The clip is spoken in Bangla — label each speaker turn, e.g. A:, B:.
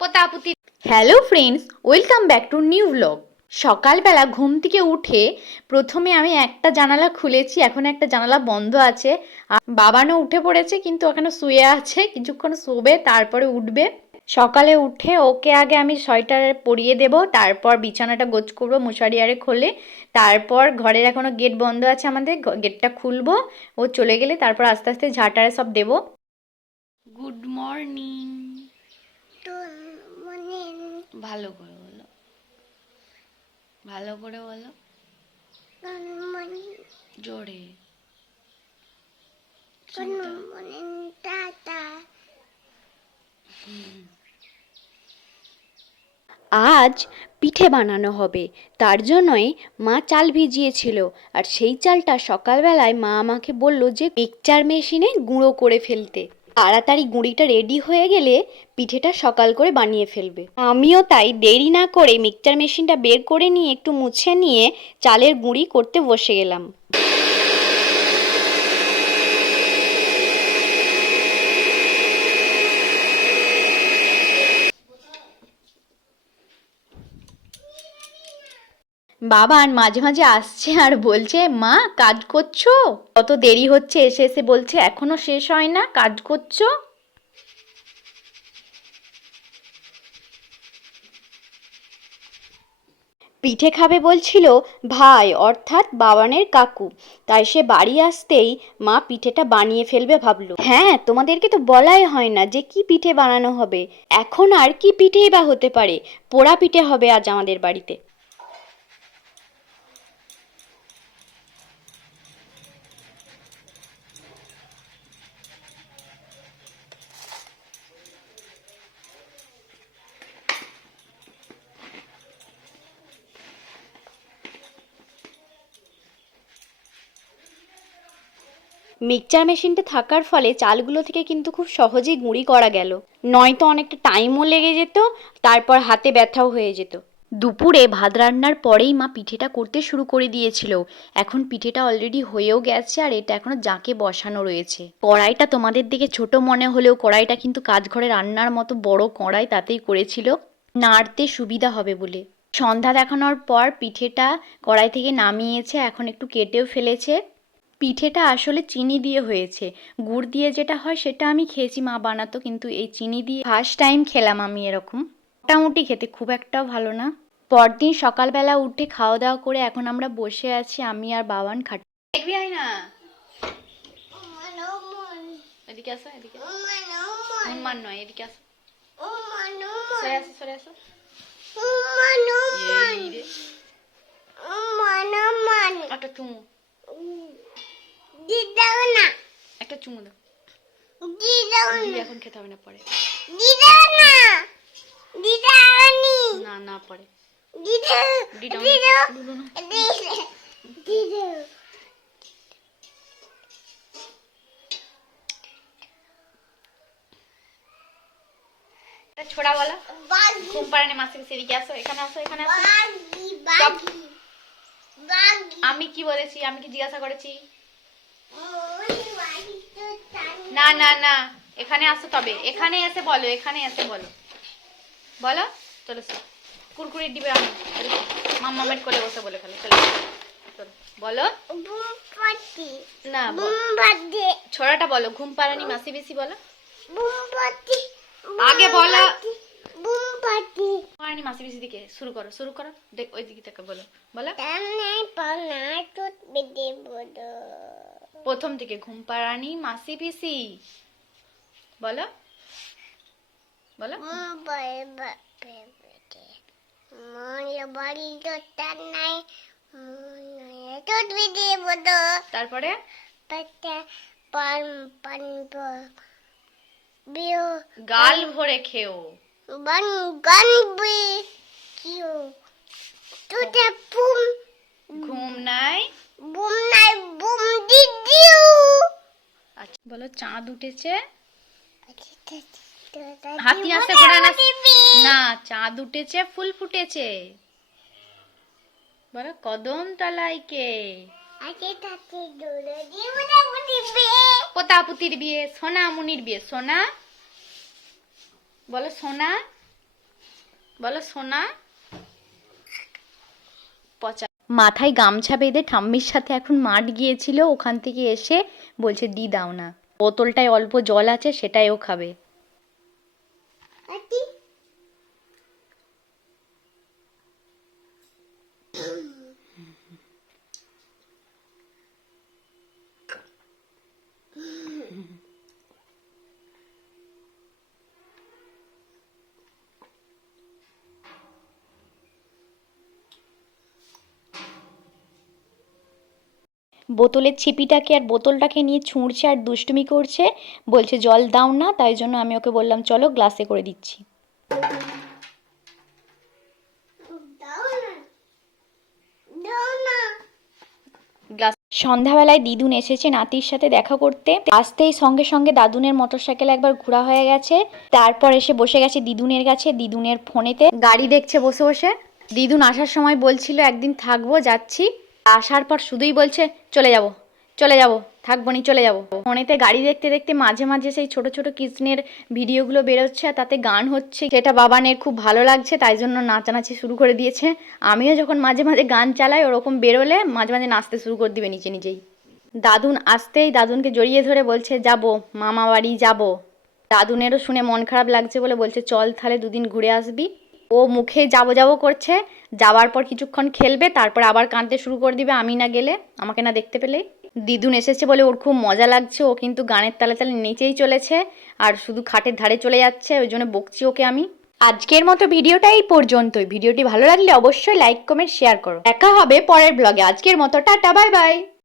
A: পোতাপুতি। Hello friends welcome back to new blog সকালবেলা ঘুম থেকে উঠে প্রথমে আমি একটা জানালা খুলেছি, এখন একটা জানালা বন্ধ আছে। বাবানও উঠে পড়েছে, কিন্তু ওখানে শুয়ে আছে, কিছুক্ষণ শোবে, তারপরে উঠবে। সকালে উঠে ওকে আগে আমি সোয়েটার পরিয়ে দেব, তারপর বিছানাটা গোছ করব মশারি আরে খোলে। তারপর ঘরের এখনও গেট বন্ধ আছে আমাদের গেটটা খুলবো। ও চলে গেলে তারপর আস্তে আস্তে ঝাঁটারে সব দেবো। গুড মর্নিং ভালো করে বলো। ভালো করে বলো। জোরে।
B: আজ পিঠে বানানো হবে। তার জন্যই মা চাল ভিজিয়েছিল। আর সেই চালটা সকালবেলায় মা আমাকে বলল যে মিক্সচার মেশিনে গুঁড়ো করে ফেলতে। তাড়াতাড়ি গুঁড়িটা রেডি হয়ে গেলে পিঠেটা সকাল করে বানিয়ে ফেলবে। আমিও তাই দেরি না করে মিক্সচার মেশিনটা বের করে নিয়ে একটু মুছে নিয়ে চালের গুঁড়ি করতে বসে গেলাম।
A: বাবান মাঝে মাঝে আসছে আর বলছে, মা, কাজ করছ? কত দেরি হচ্ছে, এসে এসে বলছে, এখনও শেষ হয় না, কাজ করছ?
B: পিঠে খাবে বলছিল, ভাই, অর্থাৎ বাবানের কাকু। তাই সে বাড়ি আসতেই মা পিঠেটা বানিয়ে ফেলবে ভাবলো। হ্যাঁ তোমাদেরকে তো বলাই হয় না যে কি পিঠে বানানো হবে। এখন আর কি পিঠেই বা হতে পারে? পোড়া পিঠে হবে আজ আমাদের বাড়িতে। মিক্সচার মেশিনটা থাকার ফলে চালগুলো থেকে কিন্তু খুব সহজেই গুঁড়ি করা গেল। নয়তো অনেকটা টাইমও লেগে যেত, তারপর হাতে ব্যথাও হয়ে যেত।
A: দুপুরে ভাত রান্নার পরেই মা পিঠেটা করতে শুরু করে দিয়েছিল। এখন পিঠেটা অলরেডি হয়েও গেছে আর এটা এখনও জাঁকে বসানো রয়েছে। কড়াইটা তোমাদের দিকে ছোট মনে হলেও কড়াইটা কিন্তু কাজঘরে রান্নার মতো বড় কড়াই তাতেই করেছিল। নাড়তে সুবিধা হবে বলে। সন্ধ্যা দেখানোর পর পিঠেটা কড়াই থেকে নামিয়েছে, এখন একটু কেটেও ফেলেছে। পিঠেটা আসলে চিনি দিয়ে হয়েছে। গুড় দিয়ে যেটা হয় সেটা আমি খেয়েছি মা বানাতো কিন্তু এই চিনি দিয়ে ফার্স্ট টাইম খেলাম আমি এরকম। মোটামুটি খেতে খুব একটাও ভালো না। পরদিন সকালবেলা উঠে খাওয়া দাওয়া করে এখন আমরা বসে আছি আমি আর বাবান খাট দেখবি না এদিকে আসো এদিকে উম্মান নয় এদিকে আসো। সরে আসো সরে আসো। এই রে, একটা চুমু একটা চুমু দাও। দিয়ে এখন খেতে হবে না পরে। না না পরে। না, না। ছোড়া বলো। ঘুম আসো এখানে আসো এখানে আসো। আমি কি বলেছি আমি কি জিজ্ঞাসা করেছি? না না না। এখানে আসো তবে। এখানে এসে বলো এখানে এসে বলো। বলো? চলো এসো। কুরকুরির দিবে আমি মাম্মামের কোলে বসে বলে ফেলো। চলো বলো? না ছোড়াটা বলো। ঘুম পাড়ানি মাসি বেশি বলো। আগে বলো। পাড়ানি মাসি বেশি দিকে শুরু করো শুরু করো। দেখ ওই দিকে বলো। বলো। প্রথম থেকে ঘুম পাড়ানি মাসি পিসি। বলো। বলো। তারপরে? গাল ভরে খেও।
C: bi kiu. Tu
A: ঘুম নাই।
C: Bum nai bum di diu.
A: আচ্ছা বলো চাঁদ উঠেছে? হাতি আসতে ঘোড়া না না চাঁদ উঠেছে ফুল ফুটেছে। বলো কদম তলায় কে. পোতাপুতির বিয়ে সোনা মুনির বিয়ে। সোনা? বলো সোনা? বলো সোনা? মাথায় গামছা বেঁধে ঠাম্মির সাথে এখন মাঠ গিয়েছিল, ওখান থেকে এসে বলছে, দি দাও না। বোতলটায় অল্প জল আছে, সেটাই ও খাবে। বোতলের ছিপিটাকে আর বোতলটাকে নিয়ে ছুঁড়ছে আর দুষ্টুমি করছে। বলছে, জল দাও না, তাই জন্য আমি ওকে বললাম, চলো গ্লাসে করে দিচ্ছি। সন্ধ্যাবেলায় দিদুন এসেছে নাতির সাথে দেখা করতে। আসতেই সঙ্গে সঙ্গে দাদুনের মোটরসাইকেল একবার ঘোরা হয়ে গেছে। তারপর এসে বসে গেছে দিদুনের কাছে দিদুনের ফোনেতে। গাড়ি দেখছে বসে বসে। দিদুন আসার সময় বলছিল, একদিন থাকব, যাচ্ছি। আসার পর শুধুই বলছে, চলে যাব চলে যাব থাকব নি চলে যাব। ফোনেতে গাড়ি দেখতে দেখতে মাঝে মাঝে সেই ছোট ছোট কৃষ্ণের ভিডিওগুলো বেরোচ্ছে আর তাতে গান হচ্ছে। সেটা বাবানের খুব ভালো লাগছে, তাই জন্য নাচানাচি শুরু করে দিয়েছে। আমিও যখন মাঝে মাঝে গান চালাই, ওরকম বেরোলে মাঝে মাঝে নাচতে শুরু করে দিবে নিচে নিজেই। দাদুন আসতেই দাদুনকে জড়িয়ে ধরে বলছে, যাব মামা বাড়ি যাব। দাদুনেরও শুনে মন খারাপ লাগছে বলে বলছে, চল তাহলে দুদিন ঘুরে আসবি। ও মুখে যাব যাব করছে, যাওয়ার পর কিছুক্ষণ খেলবে, তারপর আবার কাঁদতে শুরু করে দিবে আমি না গেলে, আমাকে না দেখতে পেলে দিদুন এসেছে বলে ওর খুব মজা লাগছে, ও কিন্তু গানের তালে তালে নিচেই চলেছে, আর শুধু খাটের ধারে চলে যাচ্ছে, ওই জন্য বকছি ওকে আমি। আজকের মতো ভিডিওটা এই পর্যন্তই, ভিডিওটি ভালো লাগলে অবশ্যই লাইক, কমেন্ট, শেয়ার করো। দেখা হবে পরের ব্লগে। আজকের মতো, টাটা, বাই বাই।